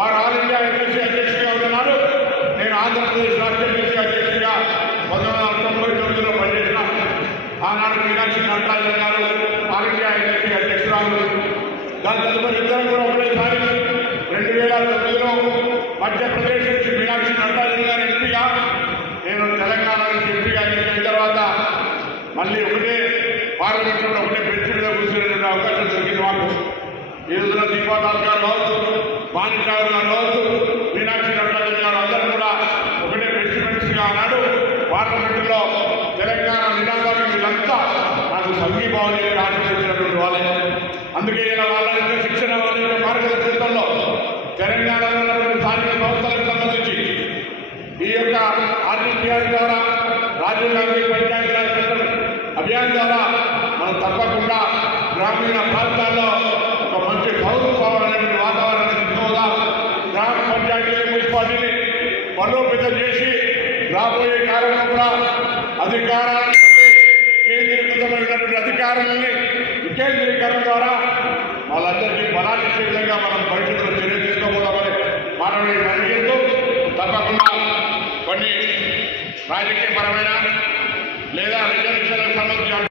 వారు all India NSC అధ్యక్షుడిగా ఉన్నారు. నేను ఆంధ్రప్రదేశ్ రాష్ట్ర ఎన్ఎస్సీ అధ్యక్షుడిగా 1999లో పనిచేసిన ఆనాడు మీనాక్షి నటరాజన్ గారు ఆల్ ఇండియా ఎన్ఎస్సీ అధ్యక్షురాలు. దాని తదుపరి ఇద్దరు కూడా ఒకటేసారి 2009లో మధ్యప్రదేశ్ నుంచి మీనాక్షి నటరాజన్ గారు ఎంపీగా, నేను తెలంగాణ నుంచి ఎంపీగా ఎన్నికైన తర్వాత మళ్ళీ ఒకటే పార్లమెంట్లో ఒకటే బెంచ్ మీద కూర్చునేటువంటి అవకాశం దొరికింది మాకు. ఈ రోజున దీపాదాస్ గారు కావచ్చు, మాణిక్ గారు కావచ్చు, మీనాక్షి నటరాజన్ గారు అందరూ కూడా ఒకటే బెంచ్గా ఆనాడు పార్లమెంటులో తెలంగాణ నినాదానికి వీళ్ళంతా నాకు సంఘీభావం చెప్పి ఆశీర్వదించినటువంటి వాళ్ళే. అందుకే ఇలా వాళ్ళ యొక్క శిక్షణ, వాళ్ళ యొక్క మార్గదర్శకంలో తెలంగాణలో ఉన్నటువంటి స్థానిక సంస్థలకు సంబంధించి ఈ యొక్క ఆర్టీపీఆర్ ద్వారా, రాజీవ్ గాంధీ పంచాయతీరాజ్ అభియాన్ ద్వారా మనం తప్పకుండా గ్రామీణ ప్రాంతాల్లో ఒక మంచి పౌరత్వాలనేటువంటి వాతావరణాన్ని తీసుకోగా గ్రామ పంచాయతీ మున్సిపాలిటీని బలోపేతం చేసి రాబోయే కాలంలో కూడా అధికారాన్ని కేంద్రీకృతమైనటువంటి అధికారాలని వికేంద్రీకరణ ద్వారా వాళ్ళందరికీ బలాన్ని ఇచ్చే విధంగా మనం భవిష్యత్తులో చర్యలు తీసుకోబోదామని మానవుడి పనిచేస్తూ తప్పకుండా కొన్ని రాజకీయపరమైన లేదా రిజర్వేషన్లకు సంబంధించిన